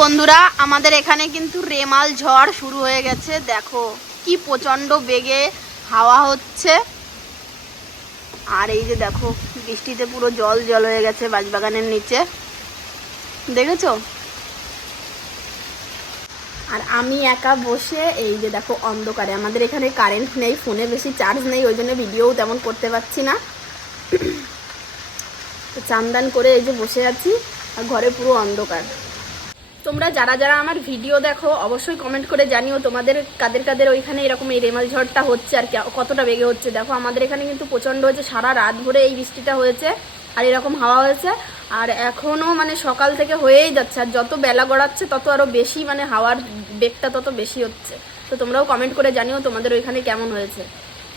বন্ধুরা আমাদের এখানে কিন্তু রেমাল ঝড় শুরু হয়ে গেছে। দেখো কি প্রচন্ড বেগে হাওয়া হচ্ছে, আর এই যে দেখো বৃষ্টিতে পুরো জল জল হয়ে গেছে বাঁশবাগানের নিচে, দেখেছো? আর আমি একা বসে এই যে দেখো অন্ধকারে, আমাদের এখানে কারেন্ট নেই, ফোনে বেশি চার্জ নেই, ওই জন্য ভিডিওও তেমন করতে পারছি না। তো চান করে এই যে বসে আছি আর ঘরে পুরো অন্ধকার। তোমরা যারা যারা আমার ভিডিও দেখো অবশ্যই কমেন্ট করে জানিও তোমাদের কাদের কাদের ওইখানে এরকম এই রেমাল ঝড়টা হচ্ছে আর কতটা বেগে হচ্ছে। দেখো আমাদের এখানে কিন্তু প্রচণ্ড হয়েছে, সারা রাত ভরে এই বৃষ্টিটা হয়েছে আর এরকম হাওয়া হয়েছে, আর এখনও মানে সকাল থেকে হয়েই যাচ্ছে, আর যত বেলা গড়াচ্ছে তত আরও বেশি মানে হাওয়ার বেগটা তত বেশি হচ্ছে। তো তোমরাও কমেন্ট করে জানিও তোমাদের ওইখানে কেমন হয়েছে।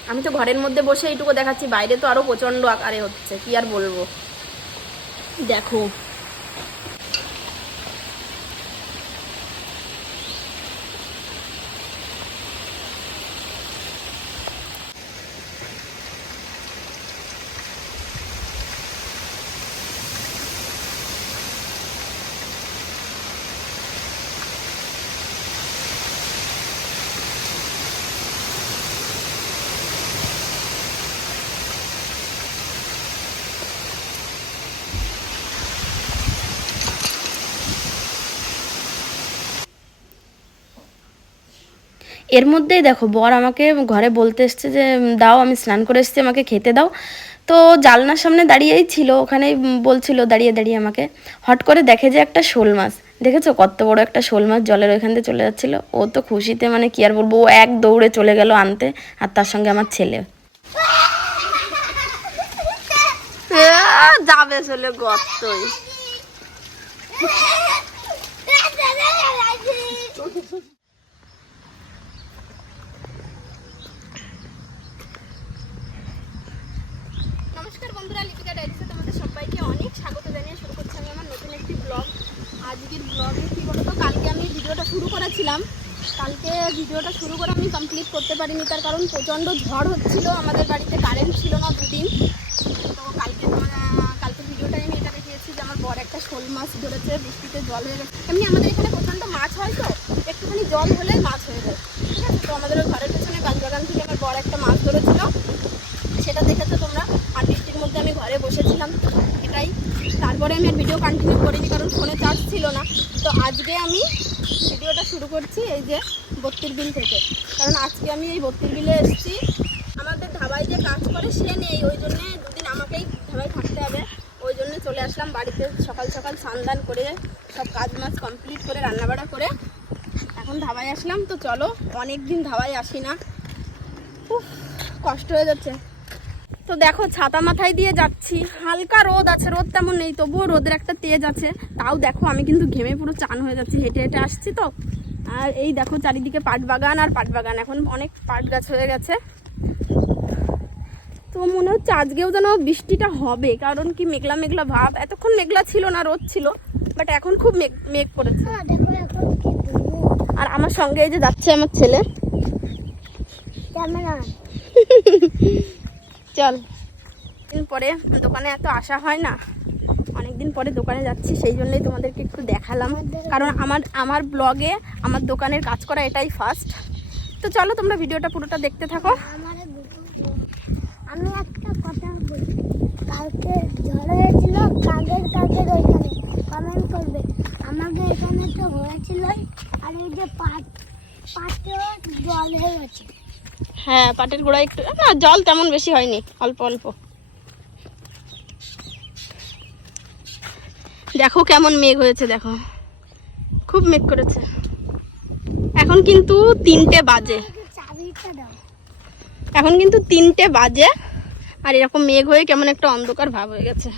আমি তো ঘরের মধ্যে বসে এইটুকু দেখাচ্ছি, বাইরে তো আরও প্রচণ্ড আকারে হচ্ছে, কি আর বলবো। দেখো এর মধ্যেই দেখো বর আমাকে ঘরে বলতে এসছে যে দাও, আমি স্নান করে এসেছি, আমাকে খেতে দাও। তো জানলার সামনে দাঁড়িয়েই ছিল, ওখানেই বলছিল দাঁড়িয়ে দাঁড়িয়ে আমাকে। হট করে দেখে যে একটা শোল মাছ, দেখেছো কত বড় একটা শোল মাছ জলের ওইখান দিয়ে চলে যাচ্ছিলো। ও তো খুশিতে মানে কি আর বলবো, ও এক দৌড়ে চলে গেল আনতে, আর তার সঙ্গে আমার ছেলে যাবে চলে গর্তই। নমস্কার বন্ধুরা, লিপিকা ডায়েরিতে তোমাদের সবাইকে অনেক স্বাগত জানিয়ে শুরু করছি আমি আমার নতুন একটি ব্লগ। আজকের ব্লগে কী বলতো, কালকে আমি ভিডিওটা শুরু করেছিলাম, কালকে ভিডিওটা শুরু করে আমি কমপ্লিট করতে পারিনি, তার কারণ প্রচণ্ড ঝড় হচ্ছিল, আমাদের বাড়িতে কারেন্ট ছিল না দুদিন। তো কালকে ভিডিওটাই আমি এটা দেখিয়েছি যে আমার বড় একটা শোল মাছ ধরেছে, বৃষ্টিতে জল হয়ে গেছে। এমনি আমাদের এখানে প্রচণ্ড মাছ হয়, তো একটুখানি জল হলেই মাছ হয়ে যায়, ঠিক আছে? তো আমাদের ঘরের পেছনে বাঁশবাগান থেকে আমার বড় একটা মাছ ধরেছিল, সেটা দেখেছো তোমরা। আর বৃষ্টির মধ্যে আমি ঘরে বসেছিলাম, এটাই। তারপরে আমি আর ভিডিও কন্টিনিউ করিনি, কারণ ফোনে চার্জ ছিল না। তো আজকে আমি ভিডিওটা শুরু করছি এই যে বত্তির বিল থেকে, কারণ আজকে আমি এই বত্তির বিলে এসেছি। আমাদের ধাবায় যে কাজ করে সে নেই, ওই জন্যে দুদিন আমাকেই ধাবায় থাকতে হবে, ওই জন্য চলে আসলাম বাড়িতে। সকাল সকাল স্নান করে সব কাজ মাছ কমপ্লিট করে রান্নাবাড়া করে এখন ধাবায় আসলাম। তো চলো, অনেক দিন ধাবায় আসি না, খুব কষ্ট হয়ে যাচ্ছে। তো দেখো ছাতা মাথায় দিয়ে যাচ্ছি, হালকা রোদ আছে, রোদ তেমন নেই, তবুও রোদের একটা তেজ আছে। তাও দেখো আমি কিন্তু ঘেমে পুরো চান হয়ে যাচ্ছি, হেঁটে হেঁটে আসছি তো। আর এই দেখো চারিদিকে পাট বাগান আর পাট বাগান, এখন অনেক পাট গাছ হয়ে গেছে। তো মনে হচ্ছে আজকেও যেন বৃষ্টিটা হবে, কারণ কি মেঘলা মেঘলা ভাব, এতক্ষণ মেঘলা ছিল না, রোদ ছিল, বাট এখন খুব মেঘ করেছে। আর আমার সঙ্গে এই যে যাচ্ছে আমার ছেলে, চল। দিন পরে দোকানে এত আসা হয় না, অনেকদিন পরে দোকানে যাচ্ছি, সেই জন্যই তোমাদেরকে একটু দেখালাম, কারণ আমার ব্লগে আমার দোকানের কাজ করা এটাই ফার্স্ট। তো চলো তোমরা ভিডিওটা পুরোটা দেখতে থাকো। আমি একটা কথা বলি, কালকে ঝড় হয়েছিল কাকের ওইখানে, কমেন্ট করবে। আমাকে এখানে তো হয়েছিল, আর এই যে পাটেও জল হয়ে গেছে। হ্যাঁ, পাটের গোড়ায় একটু না, জল তেমন বেশি হয়নি, অল্প অল্প। দেখো কেমন মেঘ হয়েছে, দেখো খুব মেঘ করেছে। এখন কিন্তু 3টে বাজে, এখন কিন্তু 3টে বাজে, আর এরকম মেঘ হয়ে কেমন একটা অন্ধকার ভাব হয়ে গেছে।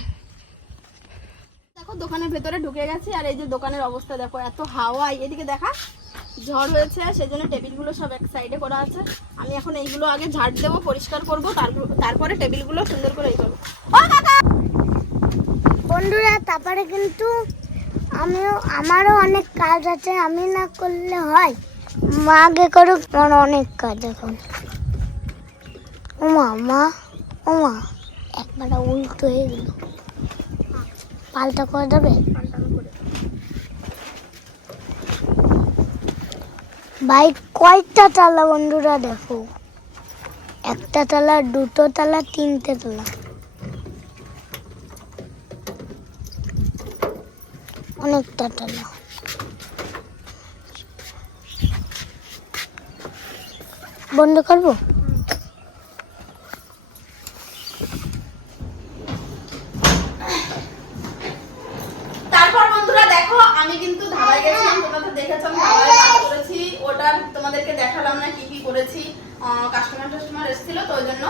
দেখো দোকানের ভেতরে ঢুকে গেছি, আর এই যে দোকানের অবস্থা দেখো, এত হাওয়া। এদিকে দেখা, ঝড় হয়েছে সেজন্য টেবিলগুলো সব এক সাইডে করা আছে। আমি এখন এইগুলো আগে ঝাড় দেবো, পরিষ্কার করবো, তারপরে টেবিলগুলো সুন্দর করে এই করবো। বন্ধুরা তারপরে কিন্তু আমারও অনেক কাজ আছে, আমি না করলে হয়, মা আগে করুক, আমার অনেক কাজ এখন। মা একবার উল্টো হয়ে গেল, পাল্টা করে দেবে। ভাই কয়টা তালা বন্ধুরা দেখো, একটা তালা, দুটো তালা, তিনটে তালা, অনেকটা তালা। বন্ধ করবো? তারপর বন্ধুরা দেখো, আমি কিন্তু ধাবায় গেছিলাম, তোমরা তো দেখেছো আমি ধাবায় কাজ করেছি, ওটা তোমাদেরকে দেখালাম না কি কি করেছি। কাস্টমার এসেছিল তো ওই জন্য।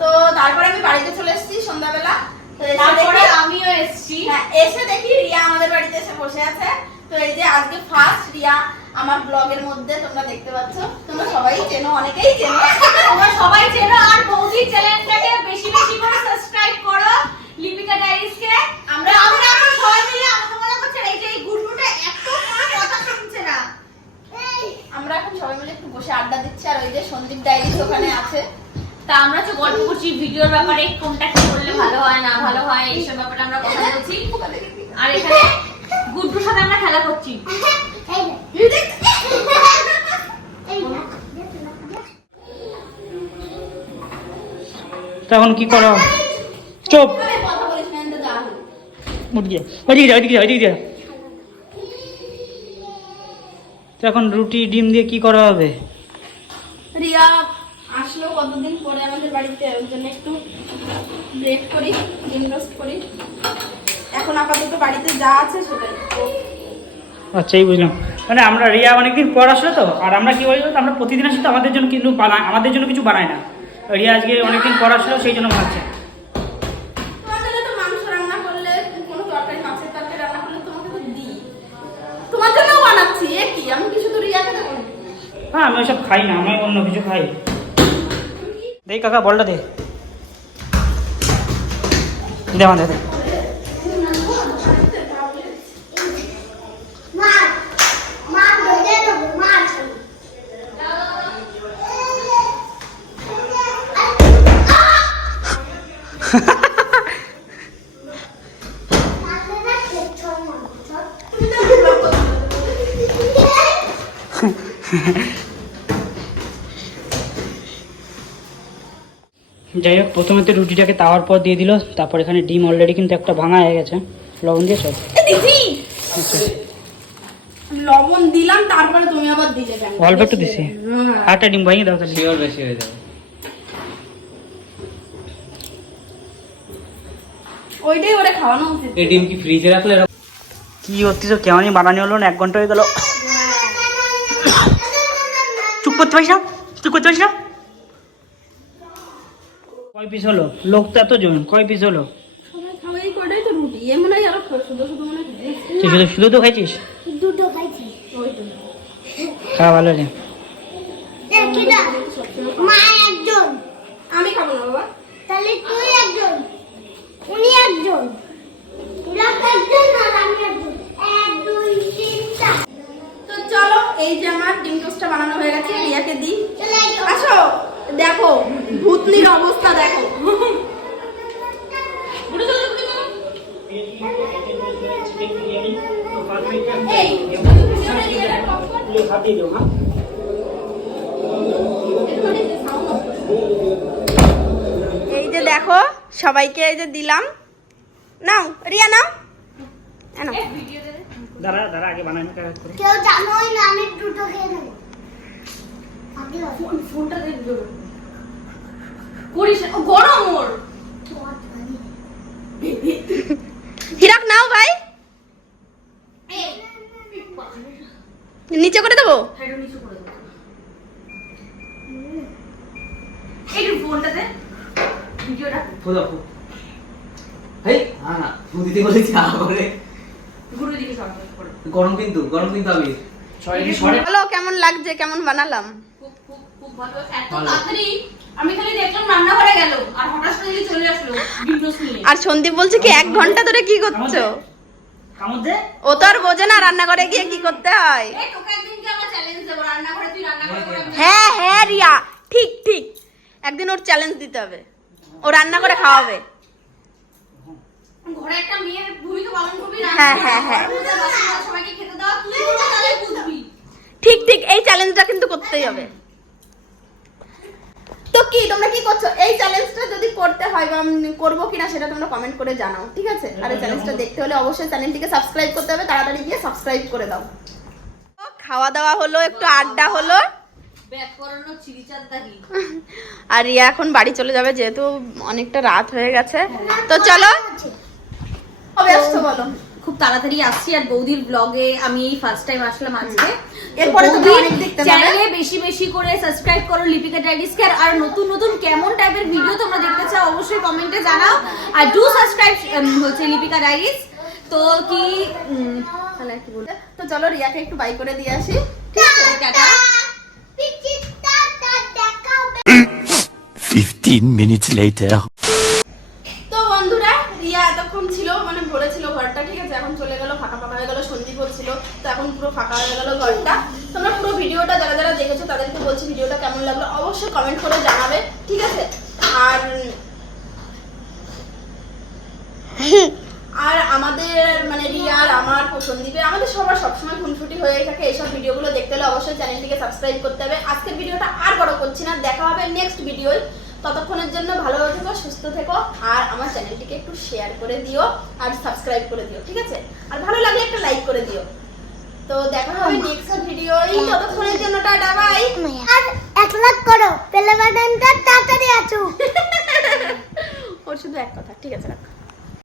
তো তারপরে আমি বাড়িতে চলে এসেছি সন্ধ্যাবেলা। তো তারপরে আমিও এসেছি, হ্যাঁ এসে দেখি রিয়া আমাদের বাড়িতে এসে বসে আছে। তো এই যে আজকে ফার্স্ট রিয়া আমার ব্লগের মধ্যে, তোমরা দেখতে পাচ্ছ, তোমরা সবাই চেনো, অনেকেই চেনো, তোমরা সবাই চেনো। আর বৌদি চ্যানেলটাকে বেশি বেশি করে সাবস্ক্রাইব করো, লিপিকা ডায়েরিজকে। আমরা এখন সবাই মিলে আমাকে মনে করছে এই যে এই গুড্ডুটা এত কথা শুনছে না। আমরা এখন সবাই মিলে একটু বসে আড্ডা দিচ্ছি। আর ওই যে সন্দীপ ডায়েরিজ ওখানে আছে। তা আমরা তো গল্প করছি ভিডিওর ব্যাপারে, কোনটা কি করলে ভালো হয় না ভালো হয় এইসব ব্যাপারে আমরা কথা বলছি। আর এখানে গুড্ডুর সাথে আমরা খেলা করছি। তখন কি করো? চুপ, কথা বলিস না, এটা যা হলো। ওইদিকে যা। তো এখন রুটি ডিম দিয়ে কি করা হবে? রিয়া আসলো কতদিন পরে আমাদের বাড়িতে, ওর জন্য একটু ব্রেড করি, ডিম রোস্ট করি। এখন আপাতত বাড়িতে যা আছে সেটাই। আচ্ছা, এই বুঝলাম। মানে আমরা রিয়া অনেকদিন পর আসলো তো, আর আমরা কি বলি বলতো, আমরা প্রতিদিন আসি তো, আমাদের জন্য কিন্তু আমাদের জন্য কিছু বানায় না। রিয়া আজকে অনেকদিন পর আসলো, সেই জন্য বানাচ্ছে। তোমার জন্য তো মাংস রান্না করলে, কোনো তরকারি, মাছের তরকারি রান্না করলে তোমাকে তো দিই, তোমার জন্যও বানাচ্ছি। এ কি, আমি কি শুধু রিয়াকে দেবো? হ্যাঁ, আমি ওইসব খাই না, আমি অন্য কিছু খাই। দেই কাকা, বলটা দে, দে আমাদের দে। যাই হোক, প্রথমে তো রুটিটাকে তাওয়ার পর দিয়ে দিল, তারপর এখানে ডিম অলরেডি কিন্তু একটা ভাঙা হয়ে গেছে। লবণ দিয়েছ? দিদি আচ্ছা, লবণ দিলাম, তারপরে তুমি আবার দিলে কেন? অল্প একটু দিছি। আটটা ডিম ভাঙিয়ে দাও তাহলে। শিওর বেশি হয়ে যাবে। ওইটাই ওরে খাওয়ানো উচিত। এই ডিম কি ফ্রিজে রাখলে এরকম? কি হচ্ছে কেমনই বানানি হলো না, 1 ঘন্টা হয়ে গেল। চুপ করতে পারিস না, চুপ করতে পারিস না। কয় পিস হলো? লোক তো এতজন, কয় পিস হলো? সবাই খাওয়াই করেই তো রুটি, এ মনে হয় আরো শুধু শুধু মনে হয়। তুই শুধু শুধু তো খাইছিস? দুটো খাইছি। ওইটা খাওয়া ভালো রে। মা একজন, আমি খাবো না বাবা। তাহলে তুই একজন, উনি একজন, ইলাক একজন, আর আমি একজন। 1 2 3 4। তো চলো, এই যে আমার ডিম টোস্টটা বানানো হয়ে গেছে, রিয়াকে দিই। চলে এসো। আসো, দেখো ভূতনির অবস্থা দেখো। এই এই যে দেখো, সবাইকে এই যে দিলাম। নাও রিয়া, নাও। নাও। দাঁড়া দাঁড়া, আগে বানাই না করে। কেউ জানোই না, আমি দুটো খেয়ে নেবো। আগে ফোনটা দে জোরে। করিস না, ও গরম ওর। হিরাক নাও ভাই, নিচে করে দেবো। ফোনটা দে, ভিডিওটা ফুদা ফু। হেই, না ফুদি দিতে বলেছি করে। গুরু দিকে সব করে। গরম কিন্তু আমি। বলো কেমন লাগছে, কেমন বানালাম? খুব খুব খুব ভালো। এত তাড়াতাড়ি আমি খালি দেখলাম রান্নাঘরে গেল আর হঠাৎ করে চলে আসলো ডিম টোস্ট নিয়ে। আর সন্দীপ বলছে কি 1 ঘন্টা ধরে কি করছো? কামড় দে। ও তো আর বোঝে না রান্নাঘরে গিয়ে কি করতে হয়। এই তোকে একদিন কি আমরা চ্যালেঞ্জ দেব, রান্নাঘরে তুই রান্না করে করে হ্যাঁ হ্যাঁ রিয়া, ঠিক ঠিক, একদিন ওর চ্যালেঞ্জ দিতে হবে, ও রান্না করে খাওয়াবে। ঘরে একটা মেয়ের ভূমিকা পালন করবি না? হ্যাঁ, হ্যাঁ, হ্যাঁ। সবাইকে খেতে দাও, তুই তাহলে বুঝবি। ঠিক ঠিক এই চ্যালেঞ্জটা কিন্তু করতেই হবে। তো কি তোমরা কি করছো? এই চ্যালেঞ্জটা যদি করতে হয় বা করবো কিনা সেটা তোমরা কমেন্ট করে জানাও, ঠিক আছে? আর এই চ্যালেঞ্জটা দেখতে হলে অবশ্যই চ্যানেলটিকে সাবস্ক্রাইব করতে হবে, তাড়াতাড়ি গিয়ে সাবস্ক্রাইব করে দাও। খাওয়া দাওয়া হলো, একটু আড্ডা হলো, ব্যাক করানো চিড়িচাঁদারি। আর রিয়া এখন বাড়ি চলে যাবে যেহেতু অনেকটা রাত হয়ে গেছে। তো চলো, কবে আসছো বলো? খুব তাড়াতাড়ি আসছি। আর বৌদির ব্লগে আমি এই ফার্স্ট টাইম আসলাম আজকে। এরপরে তোমরা অনেক দেখতে পাবে। চ্যানেলে বেশি বেশি করে সাবস্ক্রাইব করো লিপিকা ডায়েরিজ কে। আর নতুন নতুন কেমন টাইপের ভিডিও তোমরা দেখতে চাও অবশ্যই কমেন্টে জানাও। আর ডু সাবস্ক্রাইব হচ্ছে লিপিকা ডায়েরিজ। তো কি তাহলে কি বলতে, তো চলো রিয়াকে একটু বাই করে দিয়ে আসি। টাটা। 15 minutes later. তো বন্ধুরা, রিয়া এতক্ষণ ছিল মানে ভরেছিল ঘরটা, ঠিক আছে? এখন চলে গেল, ফাঁকা ফাঁকা হয়ে গেল, সন্দীপ ছিল, তো এখন পুরো ফাঁকা হয়ে গেল ঘরটা। তোমরা পুরো ভিডিওটা যারা যারা দেখেছো তাদেরকে বলছি ভিডিওটা কেমন লাগলো অবশ্যই কমেন্ট করে জানাবে, ঠিক আছে? আর আমাদের মানে রিয়ার, আমার, সন্দীপের, আমাদের সবার সবসময় খুনসুটি হয়ে থাকে। এইসব ভিডিওগুলো দেখতে হলে অবশ্যই চ্যানেলটিকে সাবস্ক্রাইব করতে হবে। আজকের ভিডিওটা আর বড় করছি না, দেখা হবে নেক্সট ভিডিওয়। ততক্ষণের জন্য ভালো থেকো, সুস্থ থেকো, আর আমার চ্যানেলটিকে একটু শেয়ার করে দিও আর সাবস্ক্রাইব করে দিও, ঠিক আছে? আর ভালো লাগলে একটা লাইক করে দিও। তো দেখা হবে নেক্সট ভিডিওয়। ততক্ষণের জন্য টাটা, বাই। আর 1 লাখ করো, বেল বাটনটা তাড়াতাড়ি আছো। ওর শুধু এক কথা, ঠিক আছে রাখ।